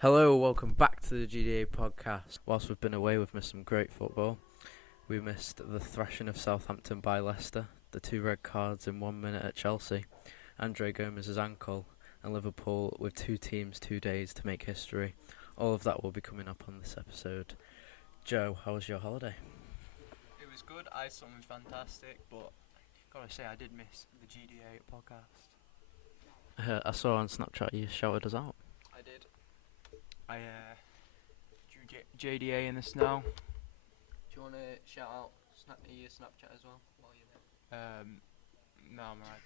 Hello, welcome back to the GDA podcast. Whilst we've been away, we've missed some great football. We missed the thrashing of Southampton by Leicester, the 2 red cards in 1 minute at Chelsea, Andre Gomez's ankle, and Liverpool with 2 teams, 2 days to make history. All of that will be coming up on this episode. Joe, how was your holiday? It was good. I saw something fantastic, but gotta say I did miss the GDA podcast. I saw on Snapchat you shouted us out. I did. I drew JDA in the snow. Do you want to shout out your Snapchat as well while you're there? No, I'm alright,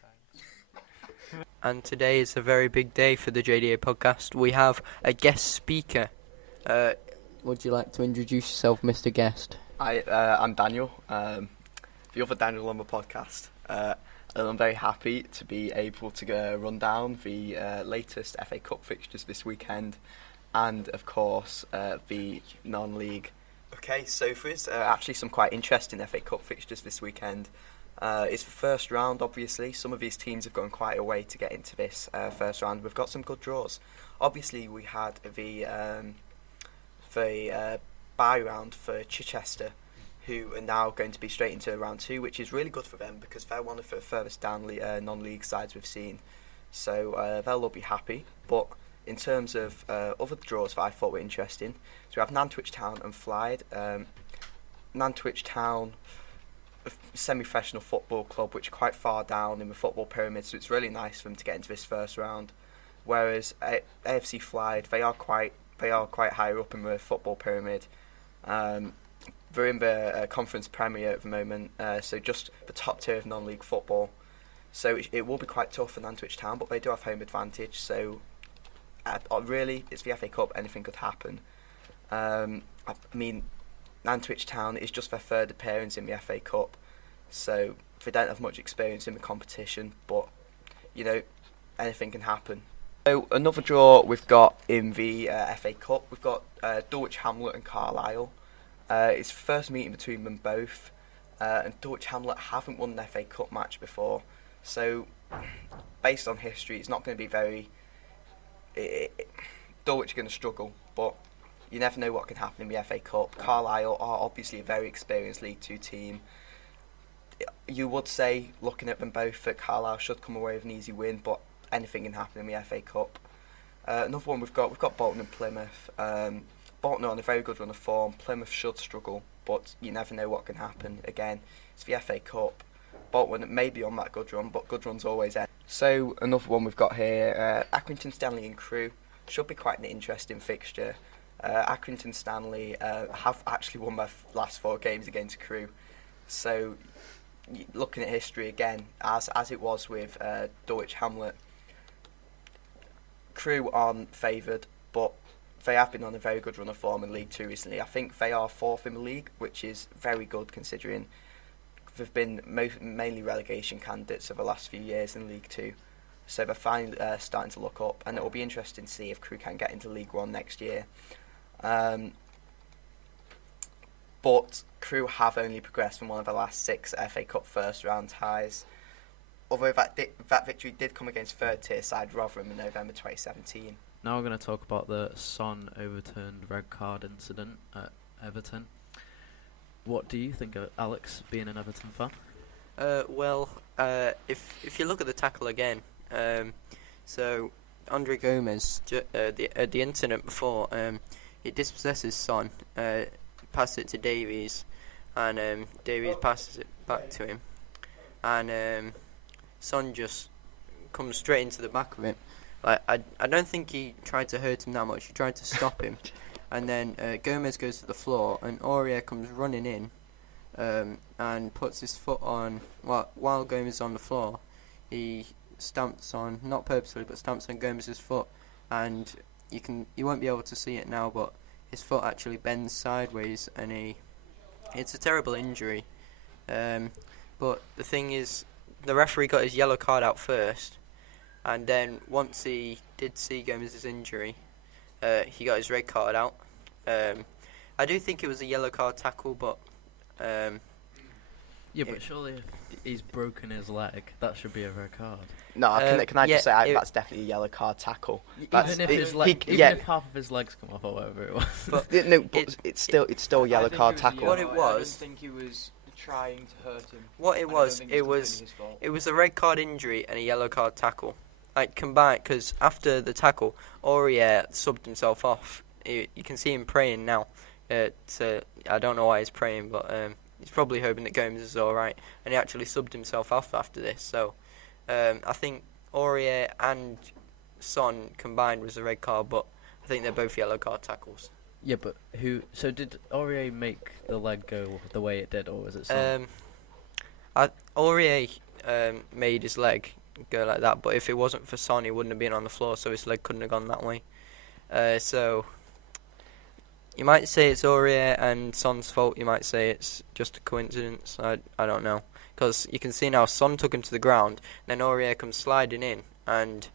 thanks. And today is a very big day for the JDA podcast. We have a guest speaker. Would you like to introduce yourself, Mr. Guest? I'm Daniel, the other Daniel on the podcast, and I'm very happy to be able to run down the latest FA Cup fixtures this weekend, and of course the non-league. Okay, so there's actually some quite interesting FA Cup fixtures this weekend. It's the first round, obviously. Some of these teams have gone quite a way to get into this first round. We've got some good draws. Obviously, we had the bye round for Chichester, who are now going to be straight into round 2, which is really good for them because they're one of the furthest down non-league sides we've seen. So they'll all be happy. But in terms of other draws that I thought were interesting, so we have Nantwich Town and Flyde. Nantwich Town, a semi-professional football club, which are quite far down in the football pyramid, so it's really nice for them to get into this first round. Whereas AFC Flyde, they are quite higher up in the football pyramid. They're in the Conference Premier at the moment, so just the top tier of non-league football. So it will be quite tough for Nantwich Town, but they do have home advantage. So really, it's the FA Cup. Anything could happen. I mean, Nantwich Town is just their 3rd appearance in the FA Cup, so they don't have much experience in the competition. But anything can happen. So another draw we've got in the FA Cup, we've got Dulwich Hamlet and Carlisle. It's the first meeting between them both, and Dulwich Hamlet haven't won an FA Cup match before, so based on history it's not going to be very... Dulwich are going to struggle, but you never know what can happen in the FA Cup. Carlisle are obviously a very experienced League 2 team. You would say, looking at them both, that Carlisle should come away with an easy win, but anything can happen in the FA Cup. Another one we've got Bolton and Plymouth. Bolton are on a very good run of form. Plymouth should struggle, but you never know what can happen. Again, it's the FA Cup. Bolton may be on that good run, but good runs always end. So another one we've got here, Accrington Stanley and Crewe. Should be quite an interesting fixture. Accrington Stanley have actually won their last 4 games against Crewe. So looking at history again, as it was with Dulwich Hamlet, Crewe aren't favoured, but they have been on a very good run of form in League 2 recently. I think they are 4th in the league, which is very good considering they've been mainly relegation candidates over the last few years in League 2. So they're finally starting to look up, and it will be interesting to see if Crewe can get into League 1 next year. But Crewe have only progressed from one of the last 6 FA Cup first round ties. Although that victory did come against 3rd tier side Rotherham in November 2017. Now we're going to talk about the Son overturned red card incident at Everton. What do you think of Alex, being an Everton fan? If you look at the tackle again, so Andre Gomez, the incident before, he dispossesses Son, passes it to Davies, and Davies passes it back to him, and Son just comes straight into the back of him. Like I don't think he tried to hurt him that much. He tried to stop him, and then Gomez goes to the floor, and Aurier comes running in, and puts his foot on. While Gomez is on the floor, he stamps on, not purposely, but stamps on Gomez's foot, and you won't be able to see it now, but his foot actually bends sideways, and it's a terrible injury. But the thing is, the referee got his yellow card out first. And then once he did see Gomez's injury, he got his red card out. I do think it was a yellow card tackle, but but surely if he's broken his leg, that should be a red card. No, can I yeah, just say that's definitely a yellow card tackle. That's, Even if half of his legs come off or whatever it was. But it's still a yellow card tackle. What it I was- don't think he was trying to hurt him. what it And I don't was, think it it's was completely his fault. it was a red card injury and a yellow card tackle, like combined. Because after the tackle, Aurier subbed himself off. You can see him praying now. I don't know why he's praying, but he's probably hoping that Gomez is all right. And he actually subbed himself off after this. So I think Aurier and Son combined was a red card, but I think they're both yellow card tackles. Yeah, but so did Aurier make the leg go the way it did, or was it Son? Aurier made his leg go like that, but if it wasn't for Son, he wouldn't have been on the floor, so his leg couldn't have gone that way. So you might say it's Aurier and Son's fault. You might say it's just a coincidence. I don't know, because you can see now Son took him to the ground, then Aurier comes sliding in, and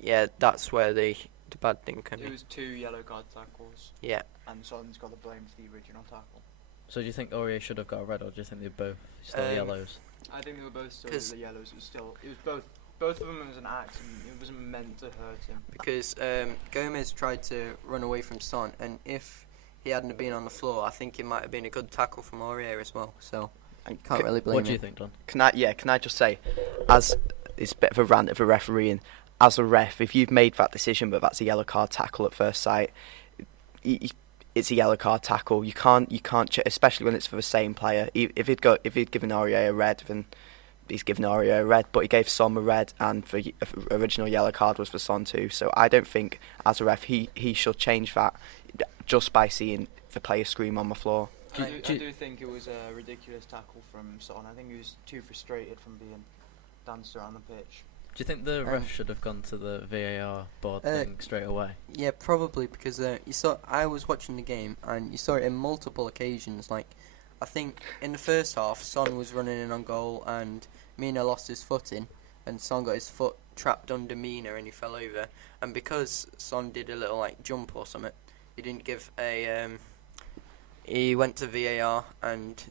yeah, that's where the bad thing can It be. was 2 yellow card tackles, Yeah. and Son's got the blame for the original tackle. So do you think Aurier should have got a red, or do you think they're both still yellows? I think they were both still 'Cause- the yellows. It was both of them was an accident. It wasn't meant to hurt him. Because Gomez tried to run away from Son, and if he hadn't been on the floor, I think it might have been a good tackle from Aurier as well. So And can't really blame What do you him. think, Don? Can I just say, as it's a bit of a rant of a referee, and as a ref, if you've made that decision, but that's a yellow card tackle at first sight, it's a yellow card tackle. You can't, especially when it's for the same player. If he'd given Aurier a red, then he's given Aurier a red, but he gave Son a red, and the original yellow card was for Son too. So I don't think, as a ref, he should change that just by seeing the player scream on the floor. I do think it was a ridiculous tackle from Son. I think he was too frustrated from being danced around the pitch. Do you think the ref should have gone to the VAR board thing straight away? Yeah, probably, because I was watching the game, and you saw it in multiple occasions. Like, I think in the first half, Son was running in on goal, and Mina lost his footing, and Son got his foot trapped under Mina, and he fell over. And because Son did a little jump or something, he didn't give a. He went to VAR, and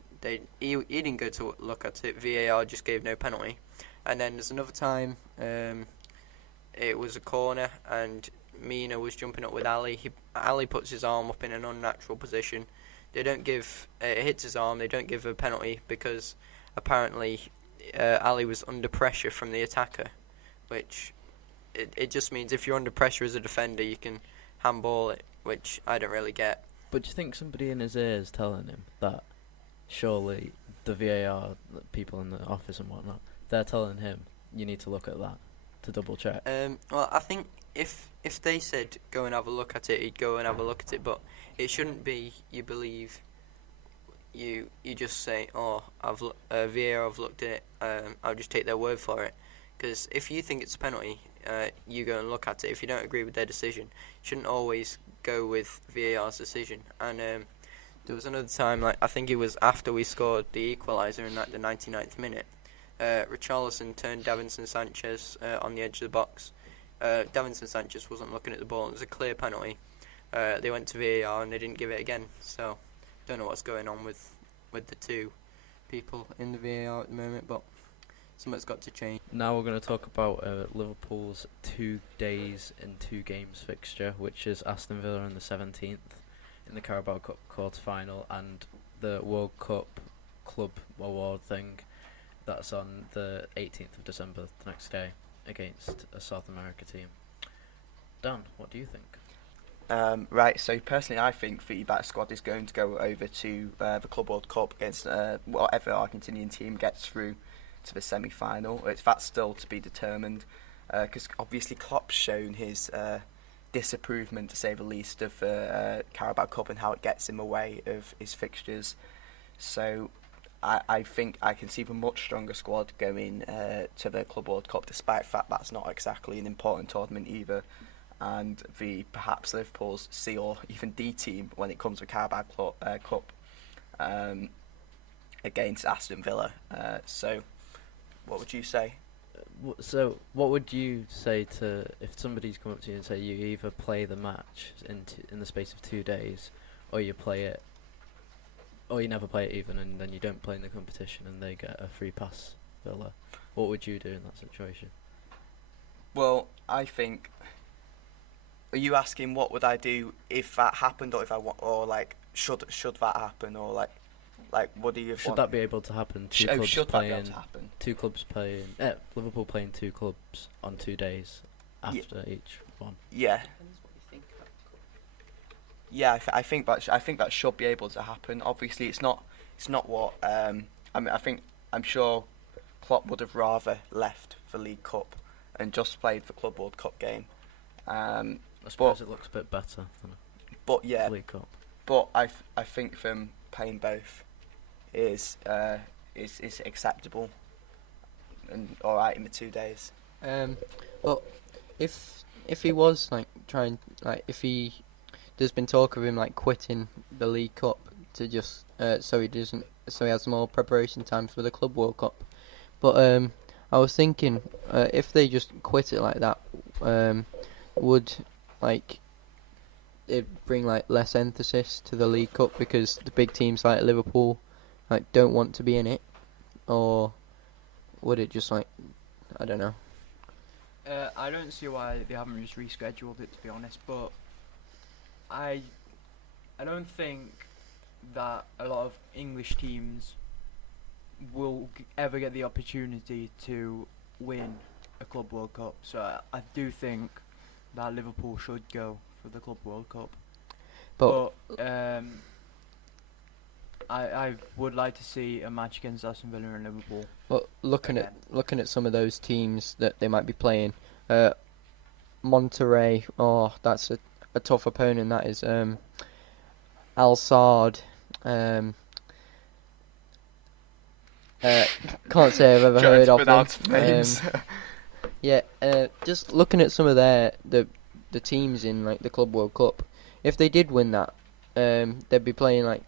he didn't go to look at it. VAR just gave no penalty. And then there's another time, it was a corner, and Mina was jumping up with Ali. Ali puts his arm up in an unnatural position. They don't give it hits his arm. They don't give a penalty because apparently Ali was under pressure from the attacker, which it just means if you're under pressure as a defender, you can handball it, which I don't really get. But do you think somebody in his ear is telling him that surely the VAR people in the office and whatnot, they're telling him you need to look at that to double check? Well, I think if they said go and have a look at it, he'd go and have a look at it. But it shouldn't be you believe. You just say, oh, VAR have looked at it. I'll just take their word for it. Because if you think it's a penalty, you go and look at it. If you don't agree with their decision, you shouldn't always go with VAR's decision. And there was another time, I think it was after we scored the equaliser in the 99th minute. Richarlison turned Davinson Sanchez on the edge of the box. Davinson Sanchez wasn't looking at the ball. It was a clear penalty. They went to VAR and they didn't give it again. So, don't know what's going on with the two people in the VAR at the moment, but something's got to change. Now we're going to talk about Liverpool's 2 days in 2 games fixture, which is Aston Villa on the 17th in the Carabao Cup quarter-final, and the World Cup Club Award thing. That's on the 18th of December, the next day, against a South America team. Dan, what do you think? Right, so personally I think the back squad is going to go over to the Club World Cup against whatever Argentinian team gets through to the semi-final. That's still to be determined, because obviously Klopp's shown his disapproval, to say the least, of the Carabao Cup and how it gets in the way of his fixtures. So I think I can see a much stronger squad going to the Club World Cup, despite the fact that's not exactly an important tournament either. And perhaps Liverpool's C or even D team when it comes to Carabao Cup against Aston Villa. So, what would you say? So, what would you say to if somebody's come up to you and say you either play the match in the space of 2 days, or you play it, or you never play it even, and then you don't play in the competition and they get a free pass, Villa? What would you do in that situation? Well, I think. Are you asking what would I do if that happened, or if I want, or like should that happen, or like would he have? Should that be able to happen? Two clubs should that be able playing. to happen? Two clubs playing. Liverpool playing two clubs on 2 days after each one. Yeah. Yeah, I think that should be able to happen. Obviously, it's not what I mean. I'm sure Klopp would have rather left the League Cup and just played the Club World Cup game. I suppose it looks a bit better than a League Cup. But I think them playing both is acceptable and all right in the 2 days. But if he was like trying, like if he, there's been talk of him like quitting the League Cup to just so he has more preparation times for the Club World Cup. But I was thinking if they just quit it like that, would like it bring like less emphasis to the League Cup because the big teams like Liverpool like don't want to be in it, or would it just like, I don't know. I don't see why they haven't just rescheduled it, to be honest, but I don't think that a lot of English teams will ever get the opportunity to win a Club World Cup. So I do think that Liverpool should go for the Club World Cup. But I would like to see a match against Aston Villa and Liverpool. Well, looking at some of those teams that they might be playing, Monterrey. Oh, that's a tough opponent. That is Al Sadd. Can't say I've ever heard of them. Just looking at some of the teams in like the Club World Cup, if they did win that, they'd be playing like,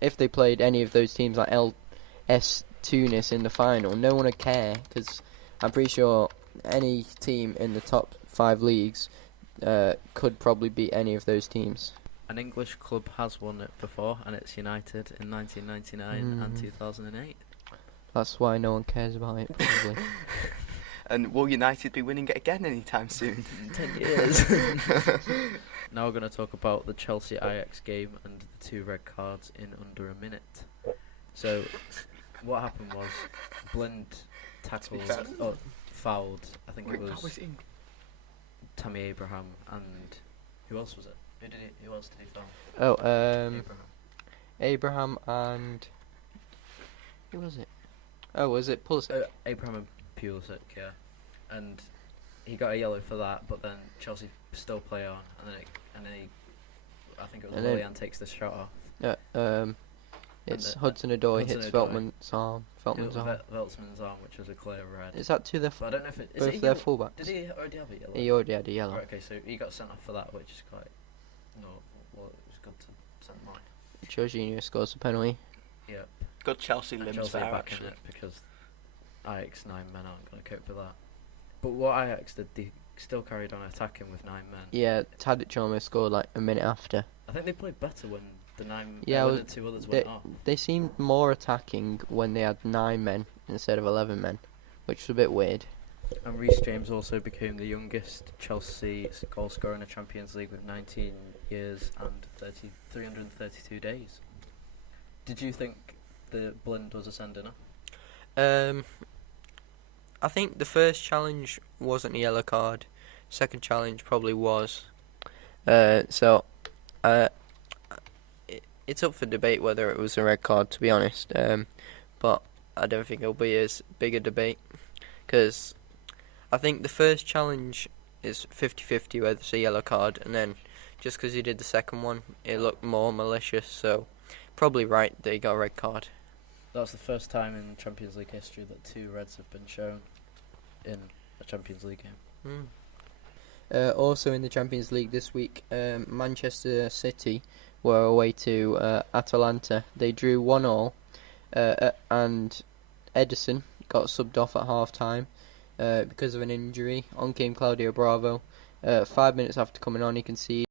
if they played any of those teams like LS Tunis in the final, no one would care because I'm pretty sure any team in the top 5 leagues could probably beat any of those teams. An English club has won it before, and it's United in 1999 and 2008. That's why no one cares about it, probably. And will United be winning it again anytime soon? 10 years. Now we're going to talk about the Chelsea-Ajax game and the 2 red cards in under a minute. So, what happened was, Blind tackled, fouled, I think it was Tammy Abraham, and who else was it? Who else did he foul? Abraham and... who was it? Oh, was it Pulisic? Abraham and Pulisic, yeah. And he got a yellow for that, but then Chelsea still play on, and then I think it was Willian takes the shot off. Yeah, it's Hudson-Odoi hits Veltman's arm. Veltman's arm, which was a clear red. Is that to their I don't know if it both their fullbacks? Did he already have a yellow? He already had a yellow. Right, okay, so he got sent off for that, which is quite well, it was good to send mine. Jorginho scores a penalty. Yep. Good Chelsea limbs Chelsea there, back in actually. it because Ajax 9 men aren't going to cope with that. But what Ajax did, they still carried on attacking with 9 men. Yeah, Tadic almost scored like a minute after. I think they played better when the 9 when the 2 others went off. They seemed more attacking when they had 9 men instead of 11 men, which was a bit weird. And Reece James also became the youngest Chelsea goal scorer in the Champions League with 19 years and 332 days. Did you think the Blind was a send enough? I think the first challenge wasn't a yellow card. Second challenge probably was. It's up for debate whether it was a red card, to be honest. But I don't think it'll be as big a debate because I think the first challenge is 50-50 whether it's a yellow card, and then just because he did the second one, it looked more malicious. So probably right that he got a red card. That's the first time in Champions League history that 2 reds have been shown in a Champions League game. Also in the Champions League this week, Manchester City were away to Atalanta. They drew 1-1, and Ederson got subbed off at half-time because of an injury. On came Claudio Bravo. 5 minutes after coming on, he conceded.